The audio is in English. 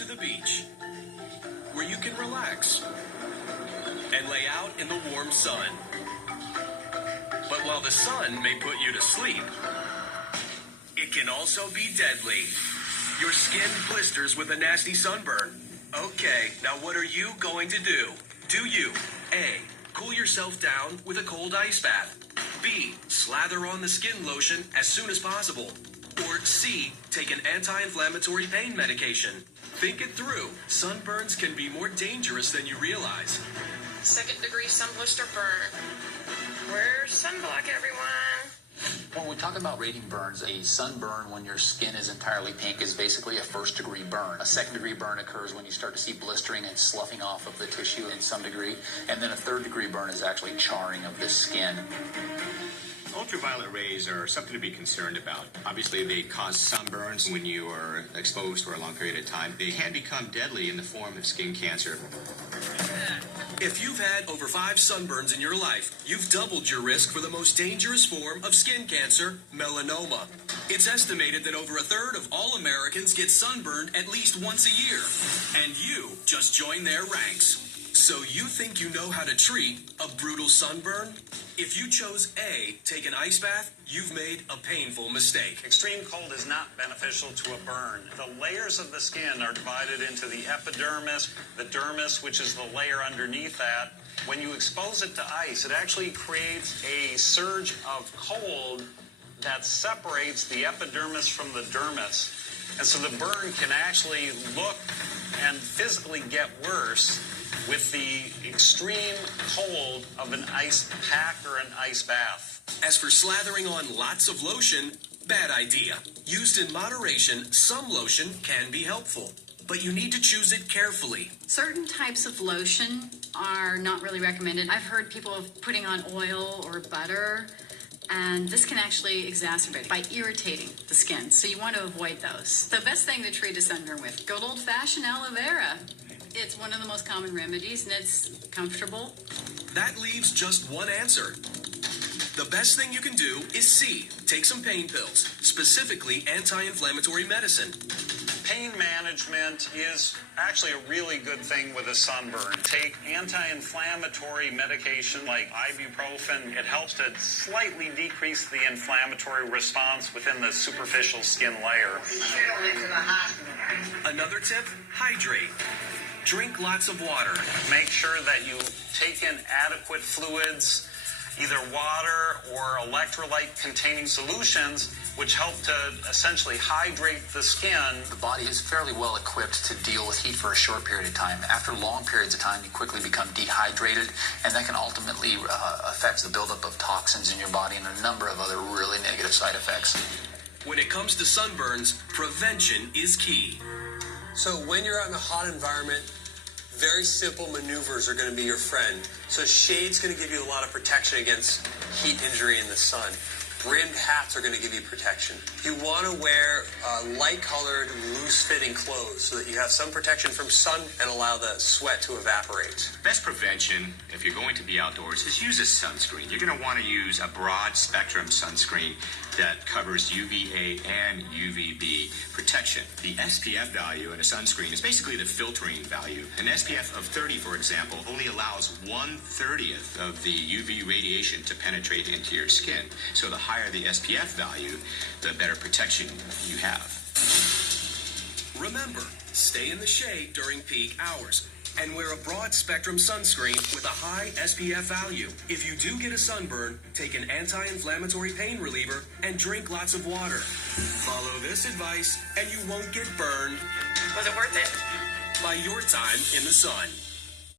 to the beach, where you can relax and lay out in the warm sun. But while the sun may put you to sleep, it can also be deadly. Your skin blisters with a nasty sunburn. Okay, now what are you going to do? Do you A, cool yourself down with a cold ice bath? B, slather on the skin lotion as soon as possible? Or C, take an anti-inflammatory pain medication? Think it through. Sunburns can be more dangerous than you realize. Second-degree sun blister burn. Wear sunblock, everyone. When we talk about rating burns, a sunburn when your skin is entirely pink is basically a first-degree burn. A second-degree burn occurs when you start to see blistering and sloughing off of the tissue in some degree. And then a third-degree burn is actually charring of the skin. Ultraviolet rays are something to be concerned about. Obviously, they cause sunburns when you are exposed for a long period of time. They can become deadly in the form of skin cancer. If you've had over 5 sunburns in your life, you've doubled your risk for the most dangerous form of skin cancer, melanoma. It's estimated that over a third of all Americans get sunburned at least once a year. And you just joined their ranks. So you think you know how to treat a brutal sunburn? If you chose A, take an ice bath, you've made a painful mistake. Extreme cold is not beneficial to a burn. The layers of the skin are divided into the epidermis, the dermis, which is the layer underneath that. When you expose it to ice, it actually creates a surge of cold that separates the epidermis from the dermis. And so the burn can actually look and physically get worse with the extreme cold of an ice pack or an ice bath. As for slathering on lots of lotion, bad idea. Used in moderation, some lotion can be helpful, but you need to choose it carefully. Certain types of lotion are not really recommended. I've heard people putting on oil or butter, and this can actually exacerbate by irritating the skin, so you want to avoid those. The best thing to treat a sunburn with, good old-fashioned aloe vera. It's one of the most common remedies, and it's comfortable. That leaves just one answer. The best thing you can do is C, take some pain pills, specifically anti-inflammatory medicine. Pain management is actually a really good thing with a sunburn. Take anti-inflammatory medication like ibuprofen. It helps to slightly decrease the inflammatory response within the superficial skin layer. Another tip, hydrate. Drink lots of water. Make sure that you take in adequate fluids, either water or electrolyte-containing solutions, which help to essentially hydrate the skin. The body is fairly well equipped to deal with heat for a short period of time. After long periods of time, you quickly become dehydrated, and that can ultimately affect the buildup of toxins in your body and a number of other really negative side effects. When it comes to sunburns, prevention is key. So when you're out in a hot environment, very simple maneuvers are going to be your friend. So shade's going to give you a lot of protection against heat injury in the sun. Brimmed hats are going to give you protection. You want to wear light-colored, loose-fitting clothes so that you have some protection from sun and allow the sweat to evaporate. Best prevention, if you're going to be outdoors, is use a sunscreen. You're going to want to use a broad-spectrum sunscreen that covers UVA and UVB protection. The SPF value in a sunscreen is basically the filtering value. An SPF of 30, for example, only allows 1/30 of the UV radiation to penetrate into your skin. So the higher the SPF value, the better protection you have. Remember, stay in the shade during peak hours and wear a broad-spectrum sunscreen with a high SPF value. If you do get a sunburn, take an anti-inflammatory pain reliever and drink lots of water. Follow this advice and you won't get burned. Was it worth it? By your time in the sun.